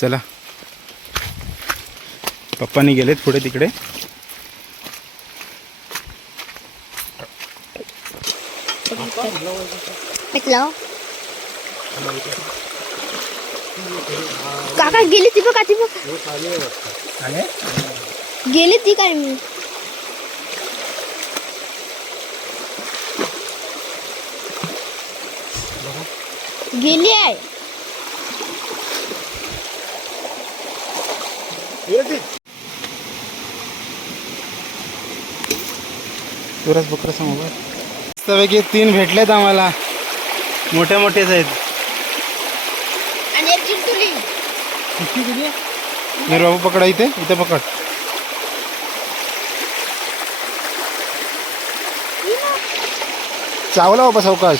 चला, पप्पानी गेलेत पुढे तिकडे. काका गेली ती बघा, ती बघ गेली ती काय मी गेली आहे. तुरस बकरस मोबाईल मस्तपैकी 3 भेटलेत आम्हाला. मोठे मोठेच आहेत. आणि एक चिंटुली मेरे बाबू पकडा, इथे इथे पकड. चावला बाबा सावकाश.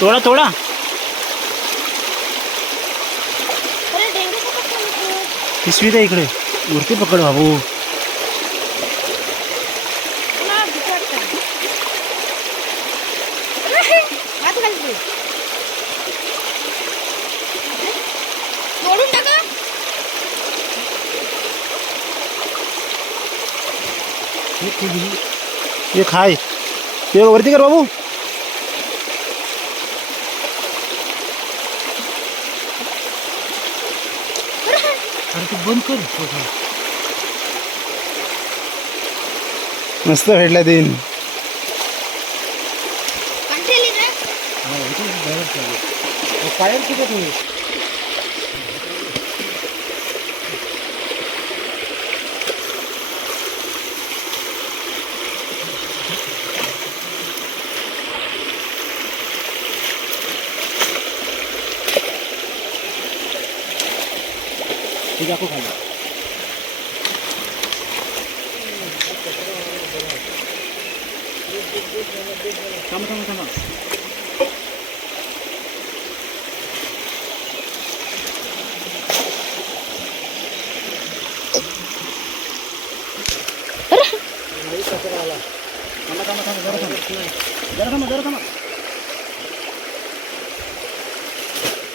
थोडा थोडा अरे डेंगू पिशवी द्या इकडे. वरती पकड बाबू. तोडून टाका. ये खाय. ते वरती कर बाबू. अरे तू बंद कर. मस्त भेटल्या 3. कंटेली ना पायर किती तुम्ही. दाखव खाली. थांबा थांबा थांबा.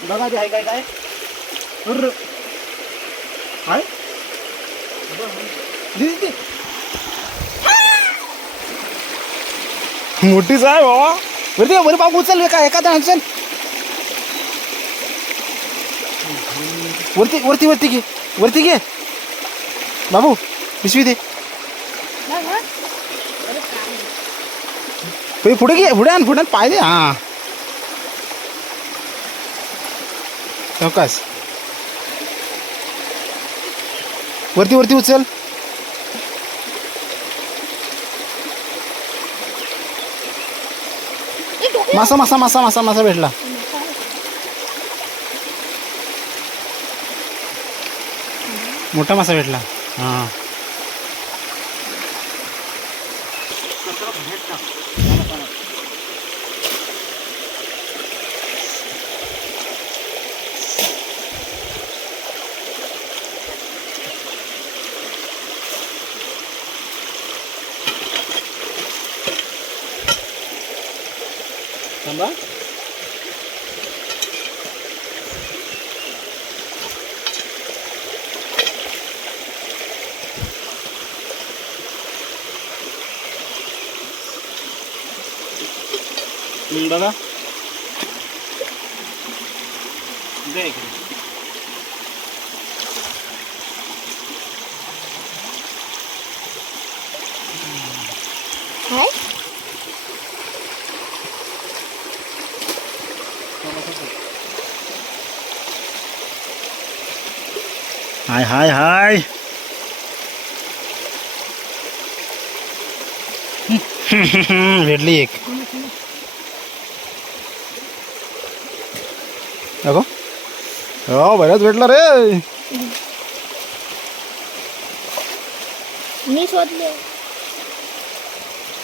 बघा ते आहे काय काय. काय मोठीच आहे बाबा. वरती वर पाव उचल काय एखादा चल. वरती वरती वरती घे. वरती घे बाबू. पिशवी दे. पुढे घे. पुढे आण. पुढे पाय दे. हा सावकाश. वरती वरती उचल. मासा मासा मासा मासा मासा भेटला. मोठा मासा भेटला. हा थांबा. बघा काय हाय हाय हाय. भेटली एक. अगो हो बऱ्याच भेटला रे. मी शोधले.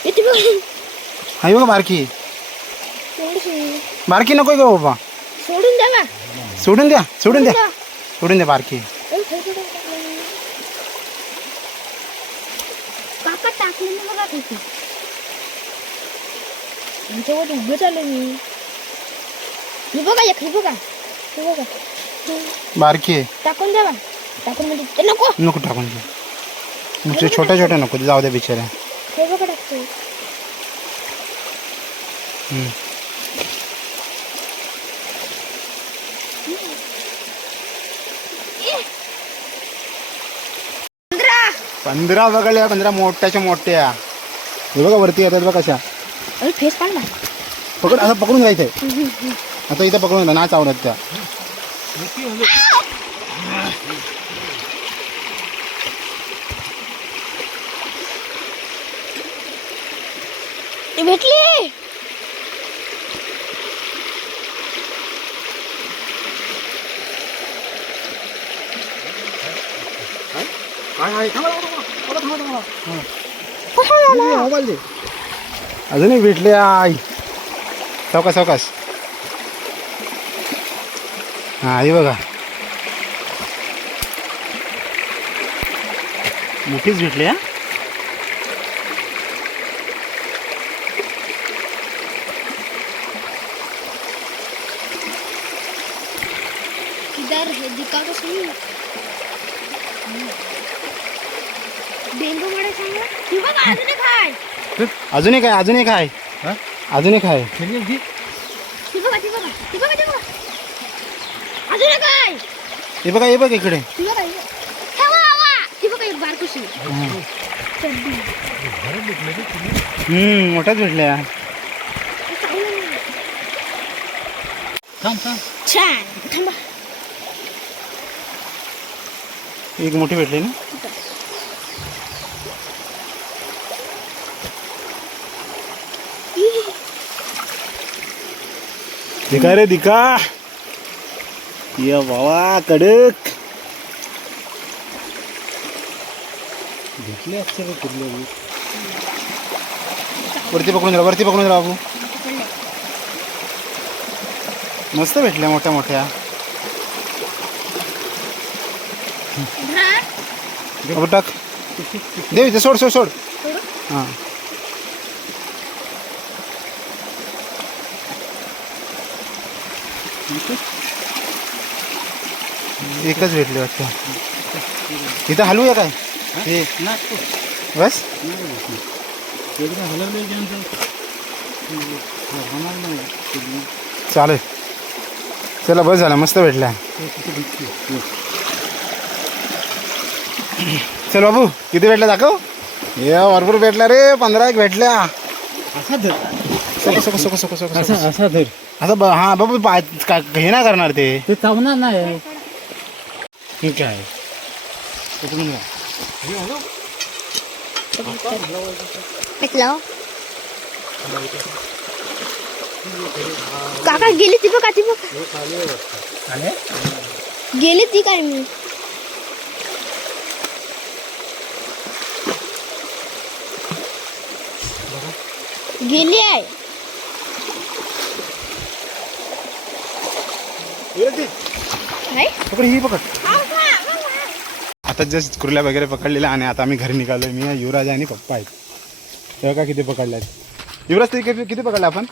इथे बघ. हाय बघा बारकी. बारकी नको का बाबा. सोडून द्या ना. सोडून द्या. सोडून द्या. सोडून द्या बारकी. काका टाकलेलं बघा तिथे. तुमच्यावर उभं चालू मी. हे बघा एक, हे बघा, हे बघा. बारकी आहे. टाकून द्या बा. टाकून म्हणजे ते नको. नको टाकून दे. तुमचे छोट्या छोट्या नको जाऊ द्या बिचाऱ्या. हे बघा टाकतो. हम्म. पंधरा. 15 बघल्या 15 मोठ्याच्या मोठ्या. हे बघा वरती येतात बघ कशा. अरे फेस पाड ना. पकड असं पकडून जायचंय. आता इथं पकडून नाच आवडत त्या. ती भेटली. अजून एक भेटले आई. सावकाश सावकाश. हा हे बघा मोठीच भेटली. हा किधर है दिखा तो सही. बेंगो मडे सांगा. हे बघा अजून एक आहे. अजून एक आहे. अजून एक आहे. अजून एक आहे. ती बघा, ती बघा, ती बघा, ती बघा. अजून एक आहे. हे बघा हे बघ इकडे. ती बघा, हे बघा. हवा, हवा. ती बघा एक बारकुशी. मोठ्याच भेटल्या. छान. थांबा. एक मोठी भेटली ना. दिका रे दिका. ये बाबा कडक भेटले. अक्षर कुठले वरती पकडून राहा. वरती पकडून राहा बाबू. मस्त भेटल्या मोठ्या मोठ्या. बाबू टाक. दे इथे. सोड सोड सोड. हां एकच भेटली वाटतं. इथं हलवूया काय हे बस. चालेल. चला बस झाला. मस्त भेटल्या. चल बाबू किती भेटल्या दाखव. हे भरपूर भेटल्या रे. 15 एक भेटल्या. सको सको सको सको सको असा धर. असं हा बाबू हे ना करणार ते चावणार नाही. ठीक आहे. भेटलं. काका गेली ती बघा, ती बघा. गेली ती काय मी. गेली आहे. काय? पकड ही पकड. आता जस्ट कुर्ल्या वगैरे पकडलेल्या आणि आता आम्ही घरी निघालोय. मी युवराज आणि पप्पा आहेत. तेव्हा का किती पकडल्यात. युवराज ते किती पकडले आपण.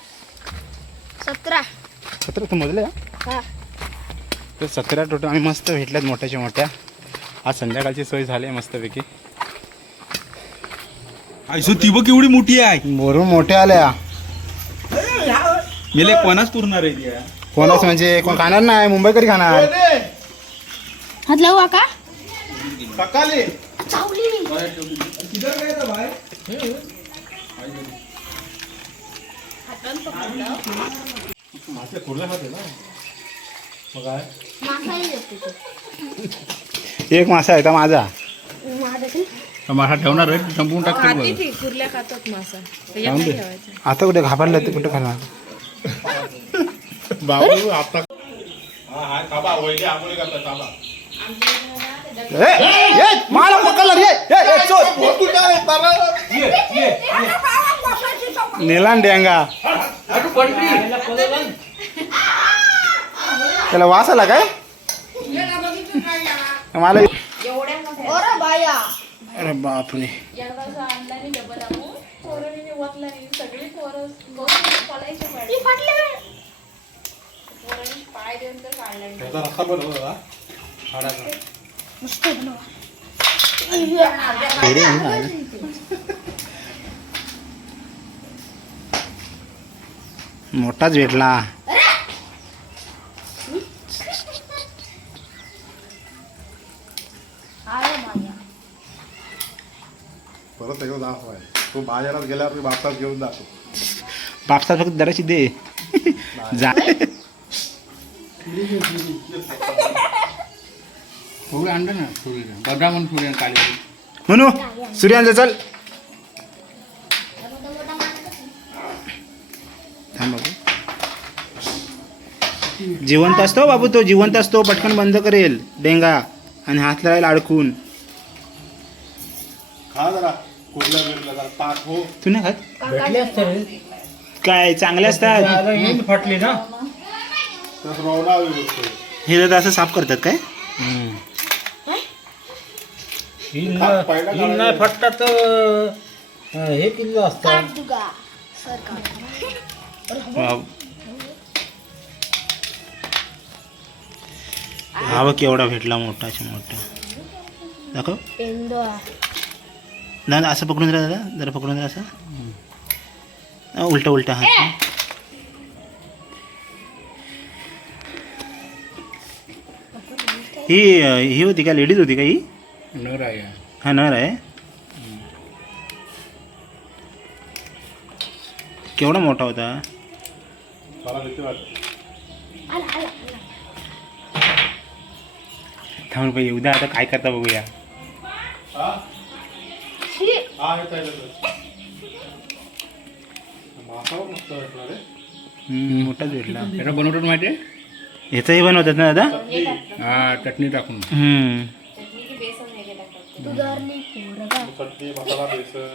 17. 17 तर मोजले. हा. तर 17 टोटल आम्ही मस्त भेटल्यात मोठ्याच्या मोठ्या. आज संध्याकाळची सोय झाली आहे मस्तपैकी. आयसो ती बघ एवढी मोठी आहे. भरून मोठ्या आल्या. गेले कोणाच पुरणार आहे ती. कोणाच म्हणजे कोण खाणार नाही. मुंबईकरी खाणार. हात लावू का. चावली. एक मासा आहे का माझा. मासा ठेवणार आहे. संपवून टाकते. कुर्ल्या खातात मासा. आता कुठे घाबरलं ते कुठे खाणार. बाबू आता मला पकडला नेला डेंगा. त्याला वास आला काय. मला अरे बापरे. ती फाटली बे. त्याचा रस्ता पण होता हाडाचा. मस्त बनवा. मोठाच भेटला. आलं माझ्या. परत एकदा दाखवाय तो बाजारात गेल्यावर बापसात घेऊन जातो. बापसा फक्त जराशी दे जा. थोडी आणलं ना थोडी बदाम थोडी काली म्हणू सूर्यांचा चल. थांब बाबू. जिवंत असतो बाबू, तो जिवंत असतो. पटकन बंद करेल डेंगा आणि हात लावायला अडकून. खा जरा कुठल्या वेगळं जरा ताक हो. तू नाही खात भेटले असते काय? चांगले असतात फाटली ना तर रवणा व्यवस्थित हे तर असं साफ करतात काय? नाही फटता तर हे किल्लो असतात. काढ तुगा. सर काढ. वाव. हा बघ केवढा भेटला, मोठाच्या मोठा. दाखव पेंदो. दादा असं पकडून राहा, दादा जरा पकडून राहा असं. उलटा उलटा हात. ही होती का? लेडीज होती का ही? नर आहे हा नर आहे. केवढा मोठा होता. मला भीती वाटते. आला आला. थांब बाई उद्या आता काय करता बघूया. हा शी. हा हे पाहिलं तर मासावर मस्त भेटणार रे. मोठाच भेटला. त्याला बनवतात माहिती आहे ह्याचंही बनवतात ना दादा? हा चटणी टाकून दुधारली पोरगा. चटणी मसाला बेसन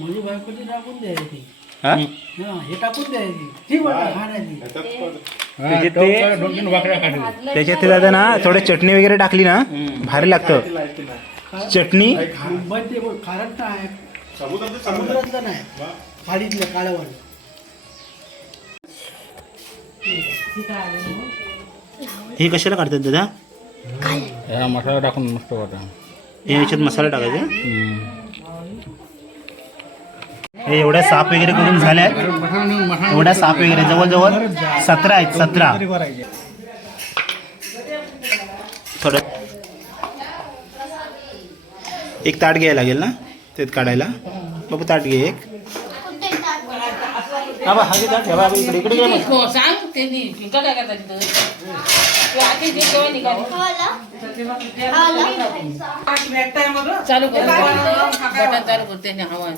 माझी बायको टाकून द्यायची. हा? हे टाकून द्यायची ती ह्याच्यात पण त्याच्यात ते- दोन तीन वाकड्या काढल्या त्याच्यात ते दादा ना थोडं चटणी वगैरे टाकली ना भारी लागतं. चटणी खारट नाही समुद्राचं समुद्रातलं नाही वा. खाडीतलं काळवण हे कशाला काढतात दादा? याला मसाला टाकून मस्त वाटा हे याच्यात मसाला टाकायचा. हे एवढ्या साफ वगैरे करून झाल्या. एवढ्या साफ वगैरे जवळजवळ 17 आहेत. 17. थोडं एक ताट घ्यायला लागेल ना त्यात काढायला. बाबू ताट घे एक. हा बा, हा घे ताट. हे बा, इकडे इकडे घे बा. सांग त्यांनी काय काय करतात तिथं आधी जे केव्हा निघाले चालू कर बटन चालू कर त्यांनी हवा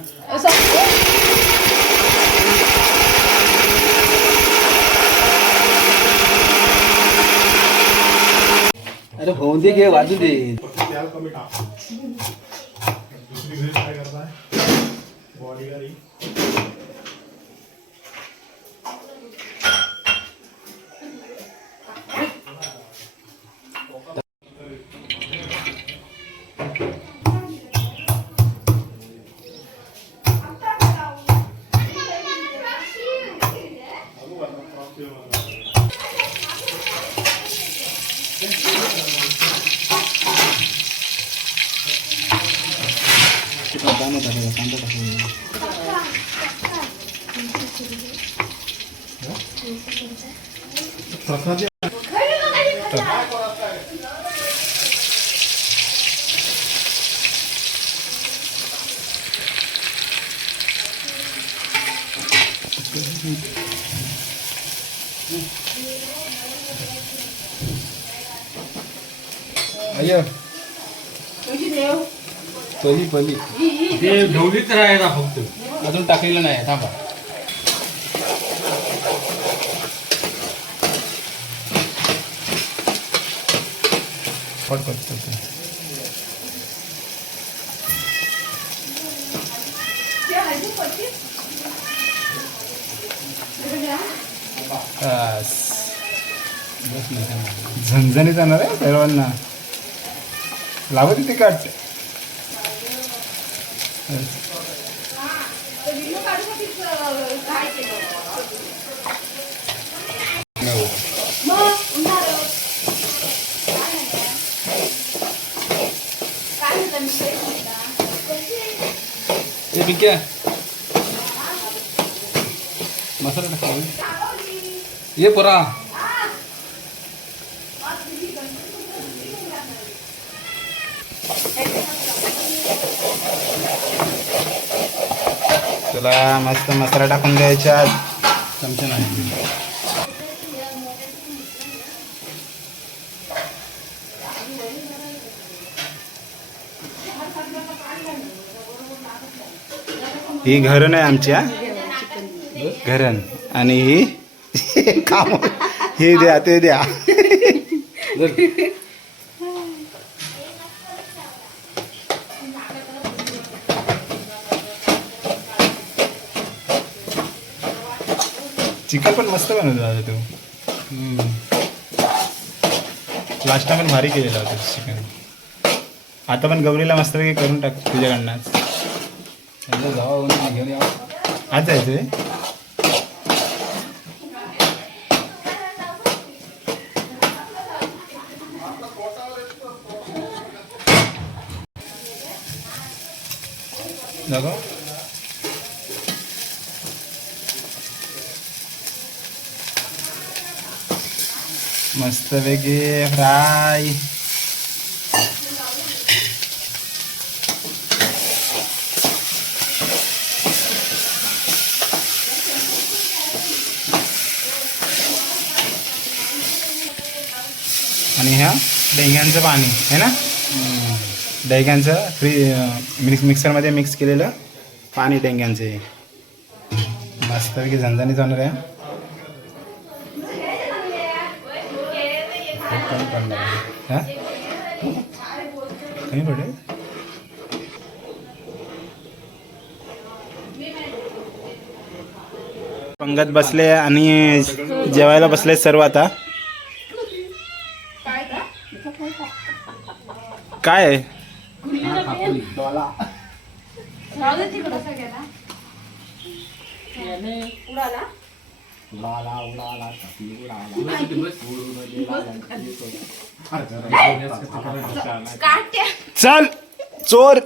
अरे होऊन दे घे वाजू दे तेल कमी टाक. दुसरी घरी काय करताय बॉडी घरी अय्या पली पली ते ढवलीच राहायला फक्त अजून टाकलेलं नाही थांबा झणझणीत जाणार आहे सर्वांना. लावत तिथे काढते. हे पिक्या मसाला टाका ये पोरा तुला मस्त मसाला टाकून द्यायचा. चमचा नाही ही घरण आहे आमची हा. घरण आणि ही काम हे द्या ते द्या. चिकन पण मस्त बनवतो दादा तू. लास्टला पण भारी केलेला होता चिकन. आता पण गौरीला मस्त करून टाक तुझ्याकडनंच. घेऊन या आज जायचंय. दाखव. मस्त वेगळे फ्राय. आणि ह्या डेंग्यांचं पाणी आहे ना. डेंग्यांचं मिक्सरमध्ये मिक्स केलेलं पाणी डेंग्यांचे मस्तपैकी झणझणीत होणार आहे. हां कमी पडेल. पंगत बसले आणि जेवायला बसले सर्व. आता काय आहे? चल चोर.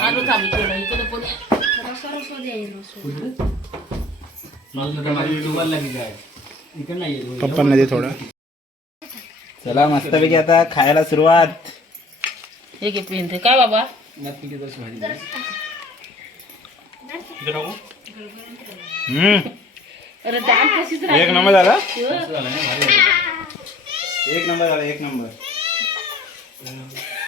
आलू थांबी थोडं इकडे कोणी पप्पांना दे थोडं. चला मस्तपैकी आता खायला सुरुवात. हे घे पिंट काय बाबा. अरे डाळ कशीच एक नंबर झाला. एक नंबर झाला. एक नंबर.